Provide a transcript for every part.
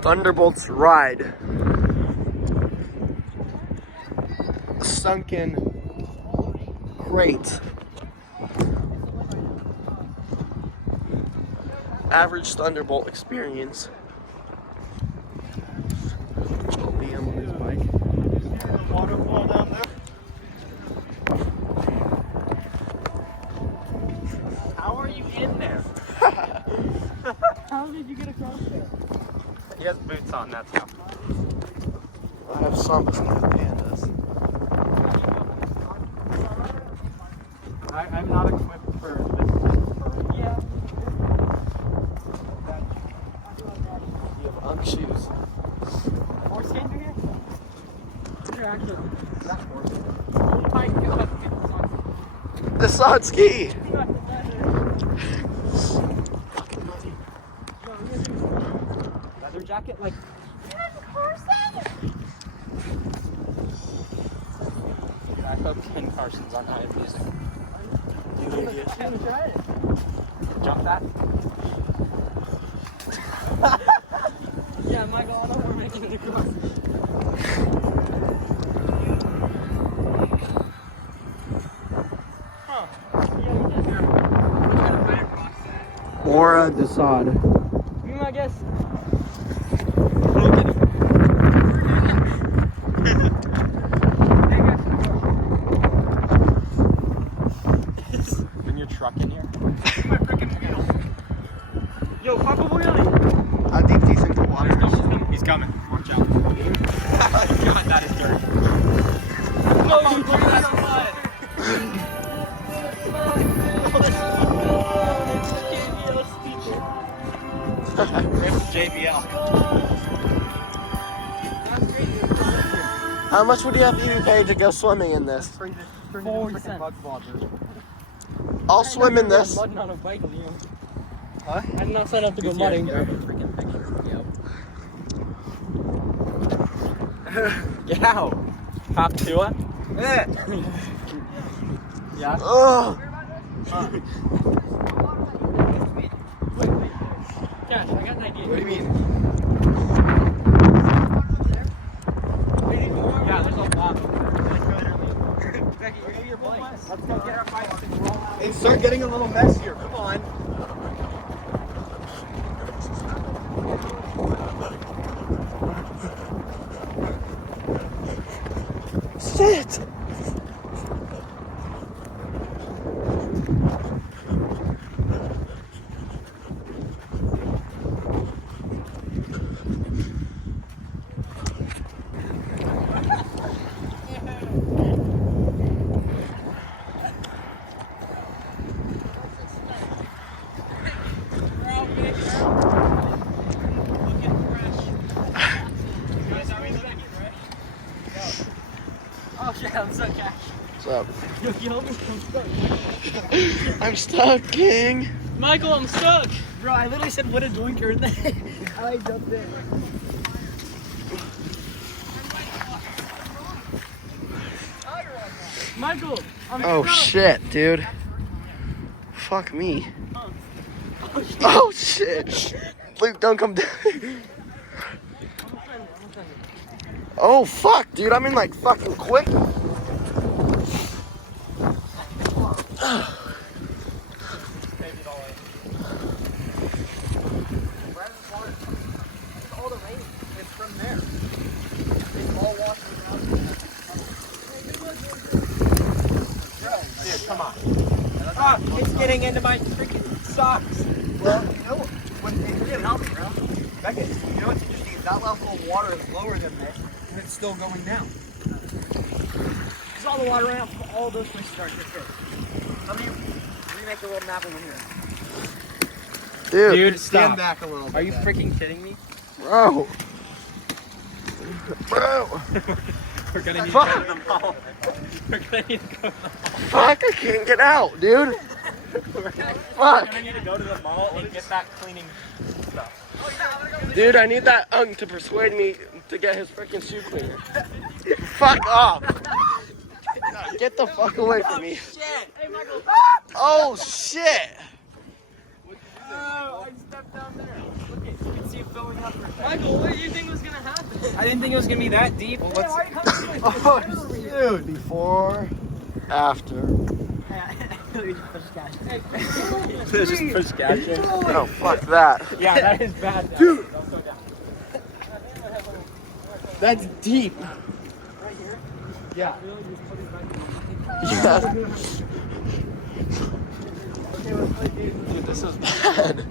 Thunderbolts ride. Sunken crate. Average Thunderbolt experience. Liam on his bike. Waterfall down there. How are you in there? How did you get across there? He has boots on, that's how. I have some, but some pandas. I'm not equipped for this. Yeah. You have Unk shoes. More skater here? They're actually that horse. Oh my god, The sod ski! leather jacket, like. I hope Ken Carson's on high music. Jump that? Yeah, Michael, I know we're making it across. Huh. Aura de sod. I guess. Bring your truck in here. My freaking wheel. Yo, Papa Wheelie. How deep do you think the water is? He's coming. Watch out. God, that is dirty. No, you threw that on mud. It's JBL. How much would you have to pay to go swimming in this? 4 cents. I'll swim in this. Mudding on a bike, Liam. Huh? I did not sign up to go mudding. Get out. Top to it. Yeah. Ugh. Wait. Josh, I got an idea. What do you mean? Yeah, there's a lot. Becky, you're in your place. Let's go get our bikes and roll out. It start getting a little messier. Come on. Shit. Oh shit, I'm stuck, Cash. What's up? Yo, you help me? I'm stuck. I'm stuck, King. Michael, I'm stuck. Bro, I literally said what a doinker and then I jumped in. Michael, I'm Oh stuck. shit, dude. Fuck me. Oh shit. Luke, don't come down. Oh fuck, dude. I'm in like fucking quick. All the rain is from there. It's all washing down. Dude, come on. Oh, it's getting into my freaking socks. Well, you know, when it didn't help me, bro. Beckett, you know what's interesting is that level of water is lower than this, and it's still going down. Because all the water ran out from all those places aren't just here. How do you remake a little map over here? Dude, Stand back a little bit. Are you then. freaking kidding me? bro. Bro. We're gonna need Fuck. to go to the mall. We're gonna need to go to the mall. Fuck, I can't get out, dude. We're Fuck. gonna need to go to the mall and get that cleaning stuff. Dude, I need that Unk to persuade me to get his freaking shoe cleaner. Fuck off. Get the fuck away from me. Hey, Michael. Oh shit. Oh, I stepped down there. Look at, you can see Michael, what did you think was gonna happen? I didn't think it was gonna be that deep. Well, let's... Oh, dude. Before, after. Just push gas. Oh, fuck that. Yeah, that is bad. Dude. That's deep. Yeah. Yeah. Dude, this is bad.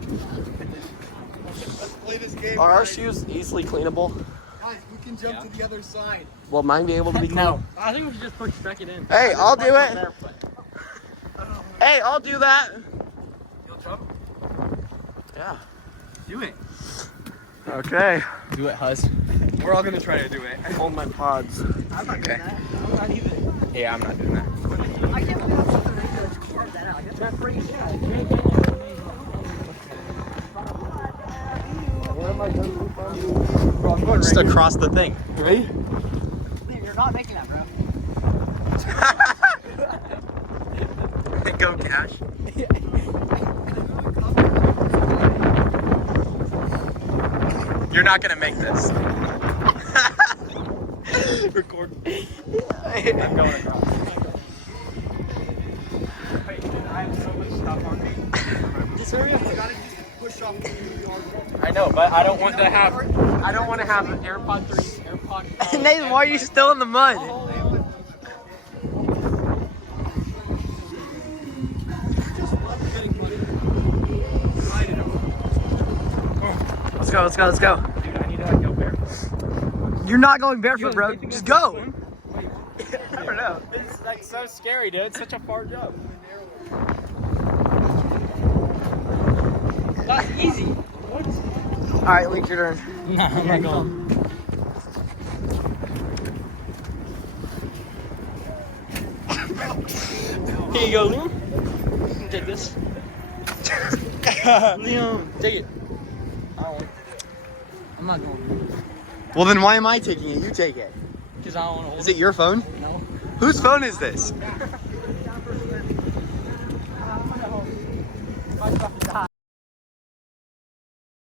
Let's play this game. Are our guys. shoes easily cleanable? Guys, we can jump to the other side. Will mine be able to be clean? No. I think we should just push back it in. Hey, I'll do it. Hey, I'll do that. You'll jump? Yeah. Do it. Okay. Do it, Huz. We're all gonna try to do it. Hold my pods. I'm not Okay. doing that. I'm not even. Yeah, I'm not doing that. I can't believe that's something ridiculous. Carve that out. That's pretty shit. Where am I going from? Bro, I'm going Just across the thing. Ready? You're not making that, bro. Go, Cash. You're not gonna make this. Record. I'm going across. Wait, I have so much stuff on me. Just hurry up. You gotta just push off the yard. I know, but I don't want to have an AirPod 3, AirPod. Nathan, why are you still in the mud? Let's go, let's go, let's go. Dude, I need to go barefoot. You're not going barefoot, bro. Just go. I don't know. It's like so scary, dude. It's such a far jump. That's easy. All right, Link, your turn. No, I'm not going. Here you go, Liam. You can take this. Liam, take it. I'm not going. Well, then why am I taking it? You take it. Because I don't want to hold Is it your phone? No. Whose phone is this?